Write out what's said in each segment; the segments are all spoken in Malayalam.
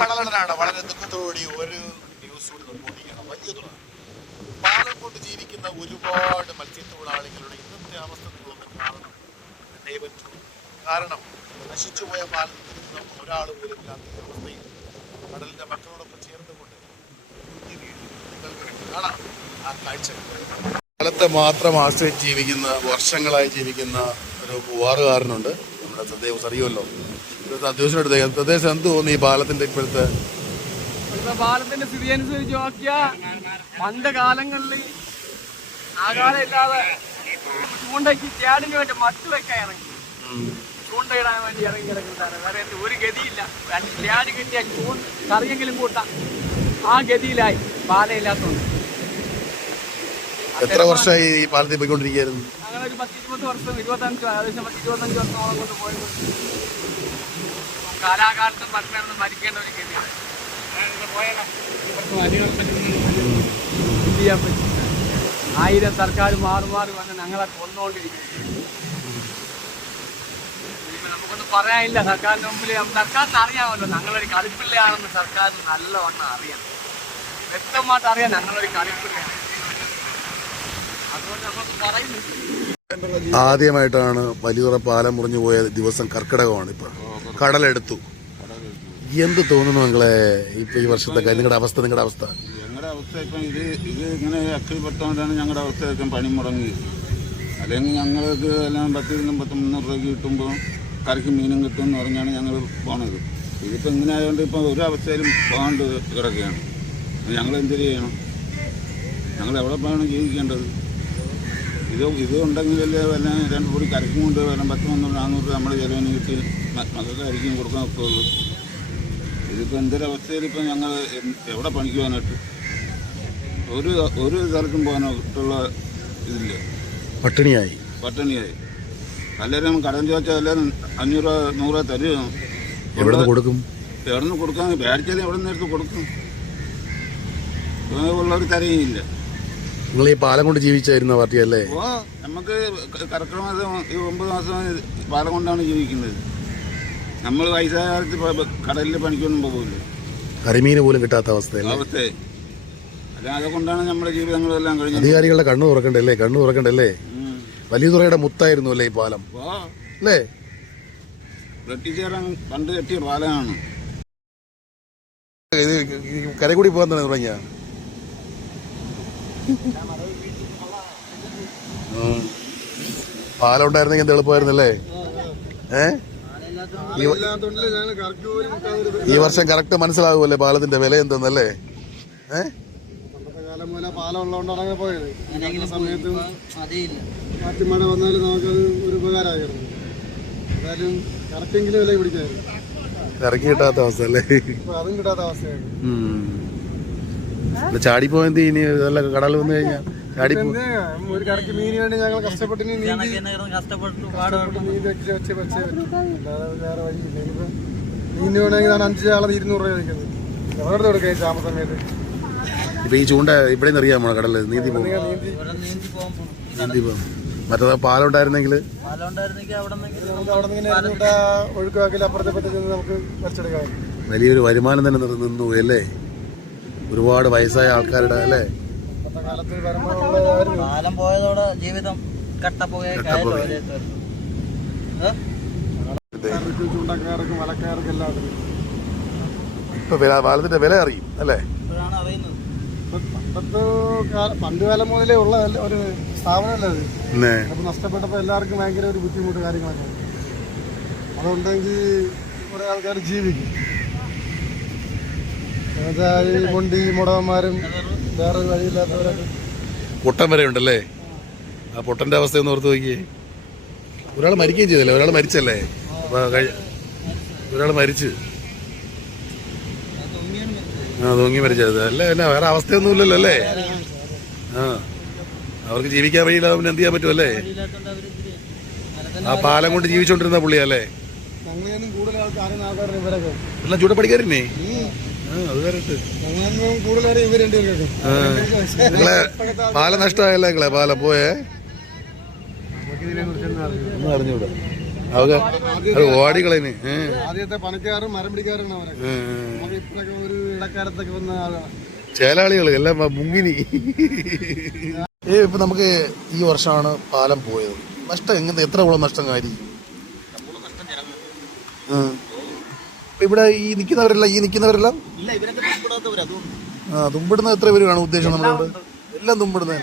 കടലടനാണ് വളരെ ദുഃഖത്തോടുകൂടി ഒരു ന്യൂസ് കൂടി ചെയ്യണം വലിയ തുറ പാലം കൊണ്ട് ജീവിക്കുന്ന ഒരുപാട് മത്സ്യത്തൊഴിലാളികളുടെ ഇന്നത്തെ അവസ്ഥ നിങ്ങളൊന്ന് കാണണം. എന്നേ പറ്റൂ കാരണം നശിച്ചുപോയ പാലത്തിൽ നിന്നും ഒരാൾ പോലും ഇല്ലാത്ത ഈ അവസ്ഥയിൽ കടലിന്റെ മക്കളോടൊപ്പം ചേർന്നുകൊണ്ട് നിങ്ങൾക്ക് കാണാം. ആ കാഴ്ച. കാലത്തെ മാത്രം ആശ്രയിച്ച് ജീവിക്കുന്ന വർഷങ്ങളായി ജീവിക്കുന്ന ഒരു പൂവാറുകാരനുണ്ട് സന്ദേഹം അറിയുമല്ലോ അത്യാവശ്യം തദ്ദേശം എന്ത് തോന്നി ഈ പാലത്തിന്റെ ഇപ്പോഴത്തെ? ഇപ്പൊ പാലത്തിന്റെ സ്ഥിതി അനുസരിച്ച് നോക്കിയാ പണ്ട് കാലങ്ങളിൽ ആകാലം ഇല്ലാതെ ചൂണ്ടയ്ക്ക് ചാടിന് വേണ്ടി മട്ട് വെക്കാൻ ഇറങ്ങി. ചൂണ്ടയിടാൻ വേണ്ടി ഇറങ്ങി കിടക്കുന്നതാണ് വേറെ ഒരു ഗതിയില്ല. ചേട് കിട്ടിയ ചൂണ്ട കറിയെങ്കിലും കൂട്ടാം. ആ ഗതിയിലായി. പാലയില്ലാത്തതുകൊണ്ട് എത്ര വർഷമായി ഈ പാലത്തിൽ പോയിക്കൊണ്ടിരിക്കുകയായിരുന്നു? ഒരു പത്ത് ഇരുപത് വർഷം ഇരുപത്തഞ്ച് ഏകദേശം പത്ത് ഇരുപത്തഞ്ച് വർഷത്തോളം കൊണ്ട് പോയത് കാലാകാലത്തും പട്ടിണി മരിക്കേണ്ട ഒരു ഗതിയാണ് ആയിരം സർക്കാർ മാറി മാറി വന്ന് ഞങ്ങളെ കൊന്നുകൊണ്ടിരിക്കുന്നു ഇനിയിപ്പോ നമുക്കൊന്നും പറയാനില്ല. സർക്കാരിന് മുമ്പിൽ സർക്കാരിന് അറിയാമല്ലോ. ഞങ്ങളൊരു കളിപ്പിള്ളയാണെന്ന് സർക്കാരിന് നല്ലവണ്ണം അറിയാം. വ്യക്തമായിട്ട് അറിയാം ഞങ്ങളൊരു കളിപ്പിള്ളയാണ്. അതുകൊണ്ട് നമ്മൾ പറയുന്നു ആദ്യമായിട്ടാണ് വലിയുറ പാലം മുറിഞ്ഞു പോയ ദിവസം കർക്കിടകമാണ് ഇപ്പൊ. കടലെടുത്തു. എന്ത് തോന്നുന്നു നിങ്ങളെ ഇപ്പൊ ഈ വർഷത്തെ നിങ്ങളുടെ അവസ്ഥ നിങ്ങളുടെ അവസ്ഥ? ഞങ്ങളുടെ അവസ്ഥ ഇപ്പം ഇത് ഇത് ഇങ്ങനെ അക്കിൽപ്പെട്ടതുകൊണ്ടാണ് ഞങ്ങളുടെ അവസ്ഥ ഇപ്പം പണി മുടങ്ങി അല്ലെങ്കിൽ ഞങ്ങൾക്ക് എല്ലാം പത്തിരുന്നും പത്ത് മുന്നൂറ് രൂപ കിട്ടുമ്പോൾ കറിക്ക് മീനും കിട്ടും എന്ന് പറഞ്ഞാണ് ഞങ്ങൾ പോണത്. ഇതിപ്പോൾ ഇങ്ങനെ ആയതുകൊണ്ട് ഇപ്പം ഒരു അവസ്ഥയിലും പോകാണ്ട് കിടക്കുകയാണ്. ഞങ്ങൾ എന്ത് ചെയ്യണം? ഞങ്ങൾ എവിടെ പോയാണ് ജീവിക്കേണ്ടത്? ഇത് ഇത് ഉണ്ടെങ്കിലല്ലേ വല്ല രണ്ട് കൂടി കരക്കും കൊണ്ട് വരാൻ പത്ത് മുന്നൂറ് നാനൂറ് രൂപ നമ്മുടെ ചിലവിന് കിട്ടി. മക്കൾക്ക് അരിക്കും കൊടുക്കാൻ ഒക്കെയുള്ളൂ ഇതിപ്പോൾ എന്തൊരവസ്ഥയിൽ ഇപ്പം ഞങ്ങൾ എവിടെ പണിക്ക് പോകാനായിട്ട്? ഒരു ഒരു സ്ഥലത്തും പോകാനായിട്ടുള്ള ഇതില്ല. പട്ടിണിയായി. പട്ടിണിയായി. എല്ലാവരും കടം ചോദിച്ചാൽ എല്ലാവരും അഞ്ഞൂറ് നൂറ് തരും. എവിടെ നിന്ന് കൊടുക്കും? എവിടെ നിന്ന് കൊടുക്കാൻ? മേടിച്ചാലും എവിടെ നിന്ന് എടുത്ത് കൊടുക്കും? ഉള്ളവർ തരയില്ല നിങ്ങൾ ഈ പാലം കൊണ്ട് ജീവിച്ചായിരുന്ന പാർട്ടി അല്ലേ ഓ നമുക്ക് കർക്കിടക മാസം ഈ ഒമ്പത് മാസം പാലം കൊണ്ടാണ് ജീവിക്കുന്നത്. നമ്മൾ വയസ്സാകാലത്ത് കടലിൽ പണിക്കൊന്നും പോകില്ല കരിമീന് പോലും കിട്ടാത്ത അവസ്ഥയല്ലേ? അവസ്ഥ. അതുകൊണ്ടാണ് നമ്മുടെ ജീവിതങ്ങളെല്ലാം കഴിഞ്ഞത്. അധികാരികളുടെ കണ്ണു തുറക്കണ്ടല്ലേ? കണ്ണു തുറക്കണ്ടല്ലേ? വലിയ വലിയതുറയുടെ മുത്തായിരുന്നു അല്ലേ ഈ പാലം? അല്ലേ? ബ്രിട്ടീഷുകാരൻ പണ്ട് കെട്ടിയ പാലമാണ്. കരകൂടി പോകാൻ തന്നെ തുടങ്ങിയ? പാലം ഉണ്ടായിരുന്നെങ്കിൽ എന്ത് എളുപ്പമായിരുന്നല്ലേ? ഏ? ഈ- ഈ വർഷം കറക്റ്റ് മനസ്സിലാകുമല്ലേ പാലത്തിന്റെ വില എന്തെന്നല്ലേ? ഏ? വന്നാലും നമുക്കത് ഒരു ഉപകാരമായിരുന്നു. എന്തായാലും കറക്റ്റെങ്കിലും വില പിടിക്കായിരുന്നു. ഇറക്കി കിട്ടാത്ത അവസ്ഥ അല്ലേ? ഇപ്പൊ അതും കിട്ടാത്ത അവസ്ഥയാണ് ചാടിപ്പോ എന്ത് ഇനി? നല്ല കടൽ വന്നു കഴിഞ്ഞാൽ എന്ത് ഒരു മീന് വേണ്ടി ഞങ്ങൾ കഷ്ടപ്പെട്ട് വേണമെങ്കിൽ ഞാൻ അഞ്ച് ഇരുന്നൂറ് രൂപ എവിടെ കൊടുക്കുക സമയത്ത്. ഇപ്പൊ ഈ ചൂണ്ട ഇവിടെ നിന്ന് അറിയാമോ കടൽ. നീന്തി പോകും നീന്തി. പോകും മറ്റേത് പാലം ഉണ്ടായിരുന്നെങ്കിൽ നമുക്ക് അവിടെ നിന്ന് ഇങ്ങനെ ഇരുന്നിട്ട് ആ ഒഴുക്കാക്കിൽ അപ്പുറത്തെ പറ്റി നമുക്ക് വലിയൊരു വരുമാനം തന്നെ നിന്നു അല്ലേ? ഒരുപാട് വയസ്സായ ആൾക്കാരുടെ അല്ലേ? കാലം പോയതോടെ ജീവിതം ഇപ്പൊ പാലത്തിന്റെ വില അറിയും അല്ലേ? പണ്ട് കാലം മുതലേ ഉള്ള ഒരു സ്ഥാപനമല്ല അത് നഷ്ടപ്പെട്ടപ്പോൾ എല്ലാവർക്കും ഭയങ്കര ഒരു ബുദ്ധിമുട്ട് കാര്യങ്ങളൊക്കെ. അതുണ്ടെങ്കിൽ കുറെ ആൾക്കാർ ജീവിക്കും. എന്നുവെച്ചാൽ ഈ മൊണ്ടി മുടവന്മാരും വേറെ വഴിയില്ലാത്തവരൊക്കെ. പൊട്ടൻ വരെ ഉണ്ടല്ലേ? ആ പൊട്ടന്റെ അവസ്ഥ ഒന്ന് ഓർത്ത് നോക്കിയേ. ഒരാൾ മരിക്കുകയും ചെയ്തല്ലേ? ഒരാൾ മരിച്ചല്ലേ? ഒരാൾ മരിച്ച്. ആ തൂങ്ങി മരിച്ചത് അല്ലേ എന്നാ വേറെ അവസ്ഥയൊന്നുമില്ലല്ലോ അല്ലേ? ആ. അവർക്ക് ജീവിക്കാൻ വഴിയില്ല പിന്നെ എന്ത് ചെയ്യാൻ പറ്റുമല്ലേ? അല്ലേ ആ പാലം കൊണ്ട് ജീവിച്ചോണ്ടിരുന്ന പുള്ളിയല്ലേ? എല്ലാം ചൂടപ്പടിക്കാരനെ ആ നിങ്ങളെ പാലം നഷ്ടമായല്ലേ നിങ്ങളെ പാലം? പോയേ. ഒന്നും അറിഞ്ഞൂടാ അവക അത് ആദ്യത്തെ പണിക്കാരും മരം പിടിക്കാരാണ് ഒരു ഇടക്കാലത്തൊക്കെ വന്ന ചേലാളികൾ എല്ലാം മുങ്ങിനി. ഏ ഇപ്പൊ നമുക്ക് ഈ വർഷമാണ് പാലം പോയത്. നഷ്ടം എങ്ങനെ എത്ര കുളം നഷ്ടം കാര്യം? ഇപ്പൊ ഇവിടെ ഈ നിൽക്കുന്നവരെല്ലാം ഈ നിൽക്കുന്നവരെല്ലാം? ആ തുമ്പിടുന്ന എത്ര പേര് കാണും ഉദ്ദേശം നമ്മളോട്? എല്ലാം തുമ്പിടുന്ന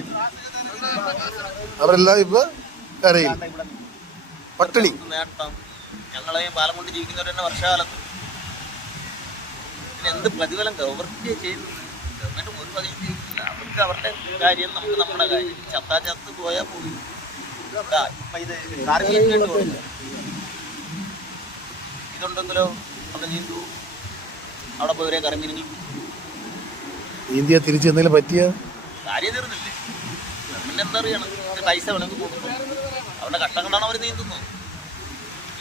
അവരെല്ലാം ഇപ്പൊ കരയിൽ. പട്ടിണി. നേട്ടം. ഞങ്ങളെ പാലം കൊണ്ട് ജീവിക്കുന്നവർ തന്നെ വർഷകാലത്ത്. എന്ത് പ്രതിഫലം ഗവൺമെന്റ് ചെയ്യുന്നത് ഗവൺമെന്റ് ഒരു അവർക്ക് അവരുടെ കാര്യം നമുക്ക് നമ്മുടെ കാര്യം. ചത്താ ചത്ത് പോയാൽ പോയി. ഇതാ, ഇപ്പൊ ഇത് കാർഗിലിനുണ്ട് കൊടുക്കുക. ഇതുണ്ടെങ്കിലോ അവിടെ നീന്തു. അവിടെ പോയി ഒരേ കറങ്ങിനി ഇന്ത്യ തിരിച്ചു എന്തെങ്കിലും പറ്റിയ? കാര്യം തീർന്നില്ലേ? ഗവൺമെന്റ് എന്താ അറിയണം പൈസ വേണമെങ്കിൽ കൊടുക്കും അവരുടെ കഷ്ടം കൊണ്ടാണ് അവർ നീന്തുന്നത്.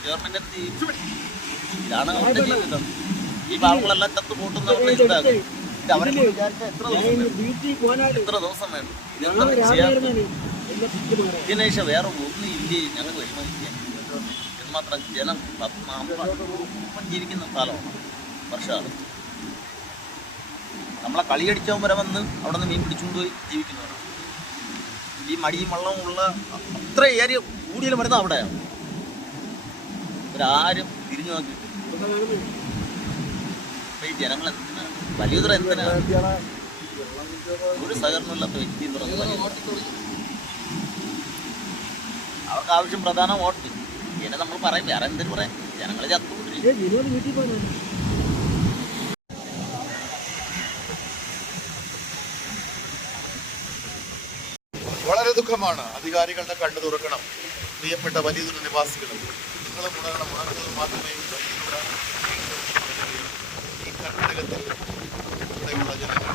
ഗവൺമെന്റ് എന്ത് ചെയ്യും? ഇതാണ് അവരുടെ ജീവിതം. ഈ പാവങ്ങളെല്ലാം ചത്ത് കൂട്ടുന്നവരുടെ ഇതാകും ഇത് അവരെ എത്ര ദിവസം വേണം? എത്ര വേണം? വേറെ ഒന്നും ഇല്ലേ? ഞങ്ങൾക്ക് വരുമാനിക്കാൻ എന്തുമാത്രം ജലം ജീവിക്കുന്ന സ്ഥലമാണ്. വർഷകാലം നമ്മളെ കളിയടിച്ചവൻ വരെ വന്ന് അവിടെ നിന്ന് മീൻ പിടിച്ചുകൊണ്ട് പോയി ജീവിക്കുന്നവരാണ്. ഈ മടിയും വെള്ളവും ഉള്ള അത്ര ഏരിയ കൂടുതൽ വരുന്നത് അവിടെയാണ്. ഇവരാരും തിരിഞ്ഞു അപ്പൊ ഈ ജനങ്ങൾ വലിയ വലിയതുറ എന്തിനാണ് ഒരു സഹകരണമില്ലാത്ത വ്യക്തി എന്ന്. അവർക്ക് ആവശ്യം പ്രധാന വോട്ട് പിന്നെ നമ്മൾ പറയും. വേറെ എന്തിനു പറയാം ജനങ്ങൾ ചത്തുകൊണ്ടിരിക്കും വളരെ ദുഃഖമാണ് അധികാരികളുടെ കണ്ണു തുറക്കണം. പ്രിയപ്പെട്ട വലിയ നിവാസികളും നിങ്ങളും ഉണരണം ഉണർന്നത് മാത്രമേ ഈ കർണാടകത്തിൽ ഇവിടെയുള്ള ജനങ്ങൾ